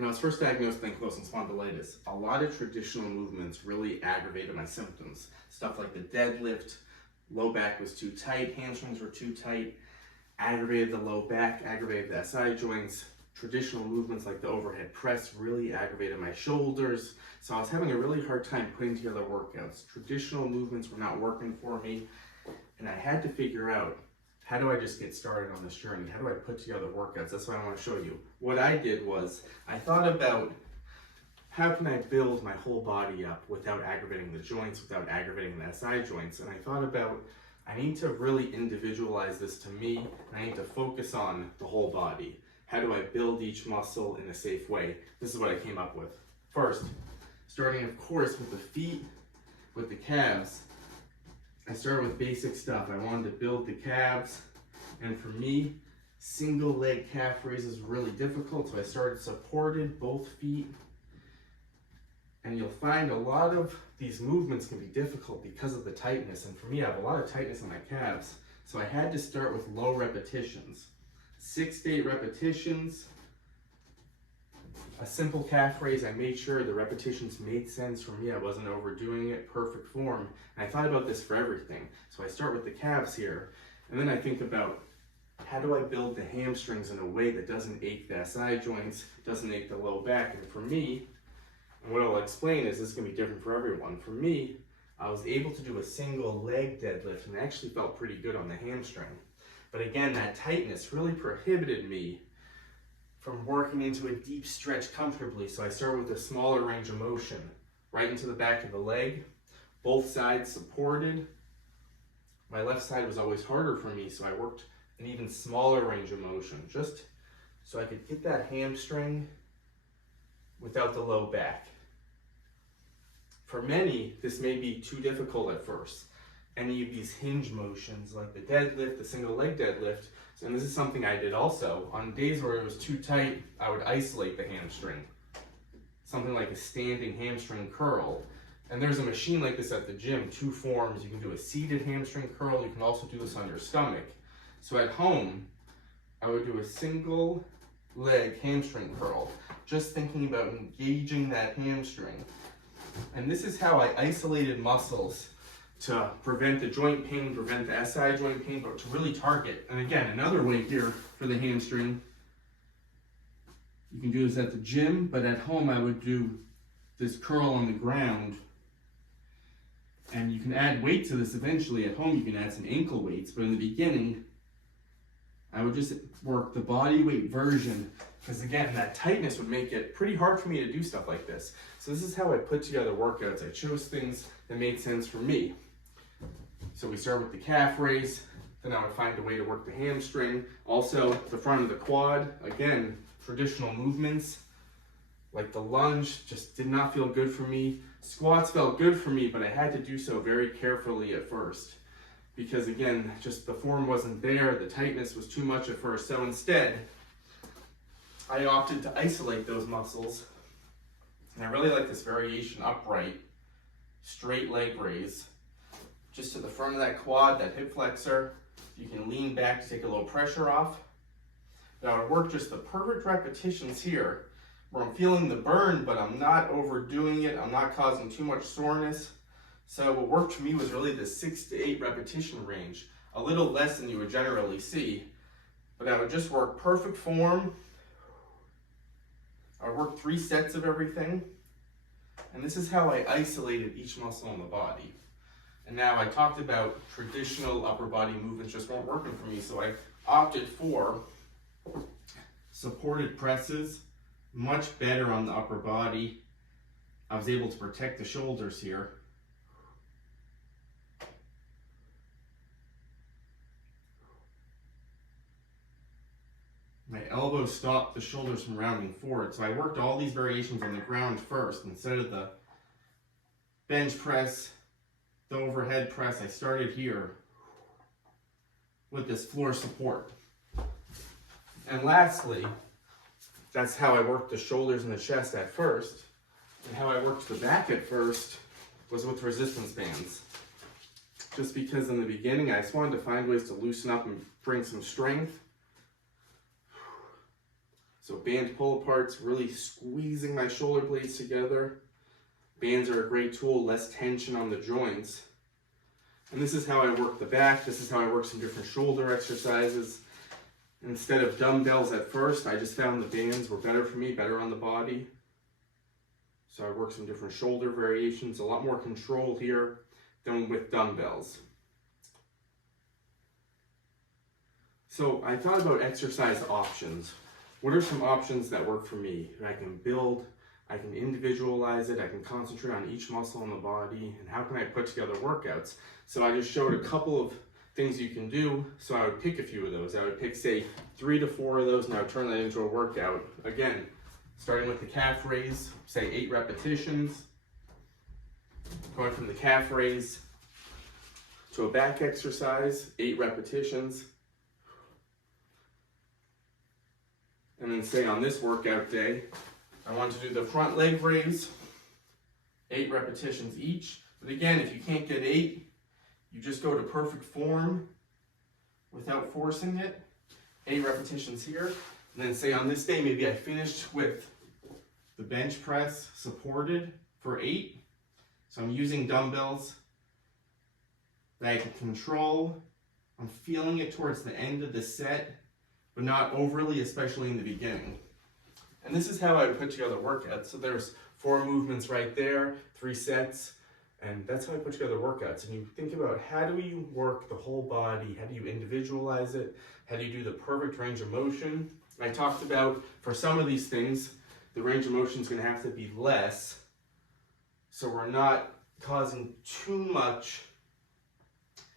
When I was first diagnosed with ankylosing spondylitis, a lot of traditional movements really aggravated my symptoms. Stuff like the deadlift, low back was too tight, hamstrings were too tight, aggravated the low back, aggravated the SI joints. Traditional movements like the overhead press really aggravated my shoulders. So I was having a really hard time putting together workouts. Traditional movements were not working for me, and I had to figure out, how do I just get started on this journey? How do I put together workouts? That's what I want to show you. What I did was, I thought about, how can I build my whole body up without aggravating the joints, without aggravating the SI joints? And I thought about, I need to really individualize this to me, and I need to focus on the whole body. How do I build each muscle in a safe way? This is what I came up with. First, starting of course with the feet, with the calves. I started with basic stuff. I wanted to build the calves, and for me, single leg calf raise is really difficult, so I started supported, both feet. And you'll find a lot of these movements can be difficult because of the tightness, and for me, I have a lot of tightness in my calves, so I had to start with low repetitions. 6 to 8 repetitions. A simple calf raise, I made sure the repetitions made sense for me. I wasn't overdoing it, perfect form. And I thought about this for everything. So I start with the calves here, and then I think about, how do I build the hamstrings in a way that doesn't ache the SI joints, doesn't ache the low back? And for me, and what I'll explain is this is gonna be different for everyone. For me, I was able to do a single leg deadlift and I actually felt pretty good on the hamstring. But again, that tightness really prohibited me from working into a deep stretch comfortably. So I started with a smaller range of motion, right into the back of the leg, both sides supported. My left side was always harder for me, so I worked an even smaller range of motion, just so I could get that hamstring without the low back. For many, this may be too difficult at first. Any of these hinge motions, like the deadlift, the single leg deadlift, and this is something I did also. On days where it was too tight, I would isolate the hamstring. Something like a standing hamstring curl. And there's a machine like this at the gym, 2 forms. You can do a seated hamstring curl, you can also do this on your stomach. So at home, I would do a single leg hamstring curl, just thinking about engaging that hamstring. And this is how I isolated muscles to prevent the joint pain, prevent the SI joint pain, but to really target. And again, another way here for the hamstring, you can do this at the gym, but at home I would do this curl on the ground. And you can add weight to this eventually. At home you can add some ankle weights, but in the beginning, I would just work the body weight version, because again, that tightness would make it pretty hard for me to do stuff like this. So this is how I put together workouts. I chose things that made sense for me. So we start with the calf raise, then I would find a way to work the hamstring. Also, the front of the quad, again, traditional movements, like the lunge just did not feel good for me. Squats felt good for me, but I had to do so very carefully at first. Because again, just the form wasn't there, the tightness was too much at first. So instead, I opted to isolate those muscles. And I really like this variation upright, straight leg raise. Just to the front of that quad, that hip flexor. You can lean back to take a little pressure off. Now I would work just the perfect repetitions here, where I'm feeling the burn, but I'm not overdoing it. I'm not causing too much soreness. So what worked for me was really the 6 to 8 repetition range, a little less than you would generally see. But I would just work perfect form. I would work 3 sets of everything. And this is how I isolated each muscle in the body. And now I talked about traditional upper body movements just weren't working for me, so I opted for supported presses, much better on the upper body. I was able to protect the shoulders here. My elbows stopped the shoulders from rounding forward, so I worked all these variations on the ground first instead of the bench press, the overhead press. I started here with this floor support. And lastly, that's how I worked the shoulders and the chest at first. And how I worked the back at first was with resistance bands. Just because in the beginning, I just wanted to find ways to loosen up and bring some strength. So band pull aparts, really squeezing my shoulder blades together. Bands are a great tool, less tension on the joints. And this is how I work the back. This is how I work some different shoulder exercises. Instead of dumbbells at first, I just found the bands were better for me, better on the body. So I work some different shoulder variations, a lot more control here than with dumbbells. So I thought about exercise options. What are some options that work for me? I can build, I can individualize it, I can concentrate on each muscle in the body, and how can I put together workouts? So I just showed a couple of things you can do, so I would pick a few of those. I would pick, say, 3 to 4 of those, and I would turn that into a workout. Again, starting with the calf raise, say 8 repetitions. Going from the calf raise to a back exercise, 8 repetitions. And then say on this workout day, I want to do the front leg raise, 8 repetitions each. But again, if you can't get 8, you just go to perfect form without forcing it. 8 repetitions here. And then say on this day, maybe I finished with the bench press supported for 8. So I'm using dumbbells that I can control. I'm feeling it towards the end of the set, but not overly, especially in the beginning. And this is how I would put together workouts. So there's 4 movements right there, 3 sets, and that's how I put together workouts. And you think about, how do you work the whole body? How do you individualize it? How do you do the perfect range of motion? I talked about, for some of these things, the range of motion is going to have to be less, so we're not causing too much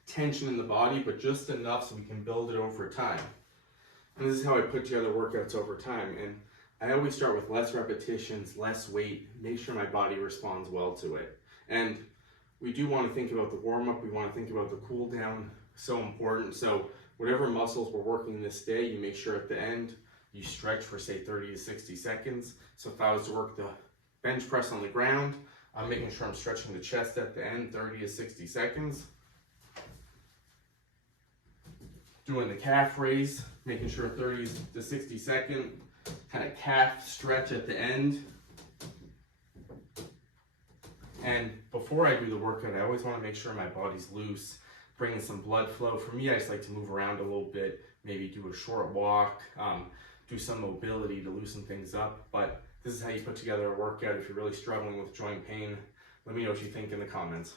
tension in the body, but just enough so we can build it over time. And this is how I put together workouts over time. And I always start with less repetitions, less weight, make sure my body responds well to it. And we do want to think about the warm-up, we want to think about the cool down, so important. So whatever muscles we're working this day, you make sure at the end you stretch for, say, 30 to 60 seconds. So if I was to work the bench press on the ground, I'm making sure I'm stretching the chest at the end, 30 to 60 seconds. Doing the calf raise, making sure 30 to 60 second kind of calf stretch at the end. And before I do the workout, I always want to make sure my body's loose, bringing some blood flow. For me, I just like to move around a little bit, maybe do a short walk, do some mobility to loosen things up. But this is how you put together a workout if you're really struggling with joint pain. Let me know what you think in the comments.